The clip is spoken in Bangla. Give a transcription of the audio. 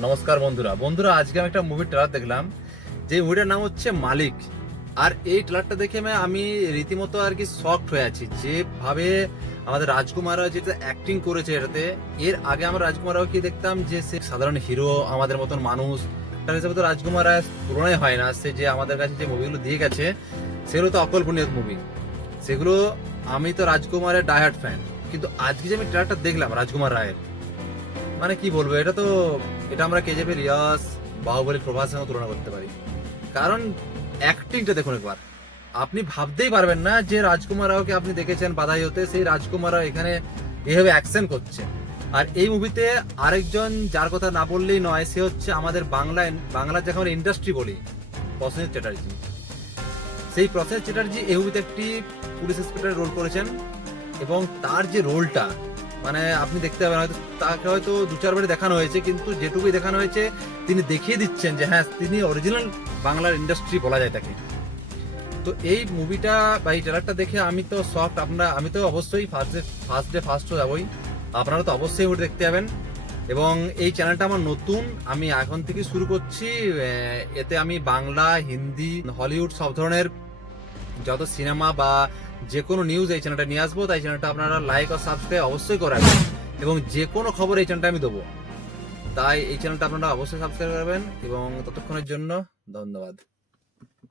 নমস্কার বন্ধুরা। বন্ধুরা, আজকে আমি একটা মুভির ট্রেলার দেখলাম যে মুভিটার নাম হচ্ছে মালিক। আর এই ট্রেলারটা দেখে আমি- রীতিমতো আর কি শক্ট হয়ে আছি। যেভাবে আমাদের রাজকুমার যেটা অ্যাক্টিং করেছে এটাতে, এর আগে আমরা রাজকুমার কি দেখতাম যে সে সাধারণ হিরো আমাদের মতন মানুষ। তার হিসাবে তো রাজকুমার রায় তুলনাই হয় না। সে যে আমাদের কাছে যে মুভিগুলো দিয়ে গেছে, সেগুলো তো অকল্পনীয় মুভি সেগুলো, আমি তো রাজকুমারের ডায়ার্ড ফ্যান কিন্তু আজকে যে আমি ট্রেলারটা দেখলাম রাজকুমার রায়ের মানে কি বলব, এটা তো, এটা আমরা কেজেপি রিয়াস বাহুবলী প্রভাসের সঙ্গে তুলনা করতে পারি। কারণ অ্যাক্টিংটা দেখুন একবার। আপনি ভাবতেই পারবেন না যে রাজকুমার রাওকে আপনি দেখেছেন বাধাই হতে, সেই রাজকুমার রাও এখানে এভাবে অ্যাকশন করছে। আর এই মুভিতে আরেকজন, যার কথা না বললেই নয়, সে হচ্ছে আমাদের বাংলা, বাংলার যখন ইন্ডাস্ট্রি বলি, প্রসেনজিৎ চ্যাটার্জি। সেই প্রসেনজিৎ চ্যাটার্জি এই মুভিতে একটি পুলিশ ইন্সপেক্টর রোল করেছেন এবং তার যে রোলটা মানে আপনি দেখতে পাবেন, হয়তো তাকে হয়তো দু চারবারই দেখানো হয়েছে, কিন্তু যেটুকুই দেখানো হয়েছে, তিনি দেখিয়ে দিচ্ছেন যে হ্যাঁ তিনি অরিজিনাল বাংলার ইন্ডাস্ট্রি বলা যায় তাকে। তো এই মুভিটা বা এই ট্রেলারটা দেখে আমি তো সফট আপনারা আমি তো অবশ্যই first day first day first যাবই। আপনারা তো অবশ্যই মুভি দেখতে যাবেন এবং এই চ্যানেলটা আমার নতুন, আমি এখন থেকে শুরু করছি এতে আমি বাংলা, হিন্দি হলিউড সব ধরনের যত সিনেমা বা যে কোনো নিউজ এই চ্যানেলটা নিয়ে আসব, তাই চ্যানেলটা আপনারা লাইক আর সাবস্ক্রাইব অবশ্যই করে রাখবেন এবং যে কোনো খবর এই চ্যানেলটা আমি দেবো। তাই এই চ্যানেলটা আপনারা অবশ্যই সাবস্ক্রাইব করবেন এবং ততক্ষণের জন্য ধন্যবাদ।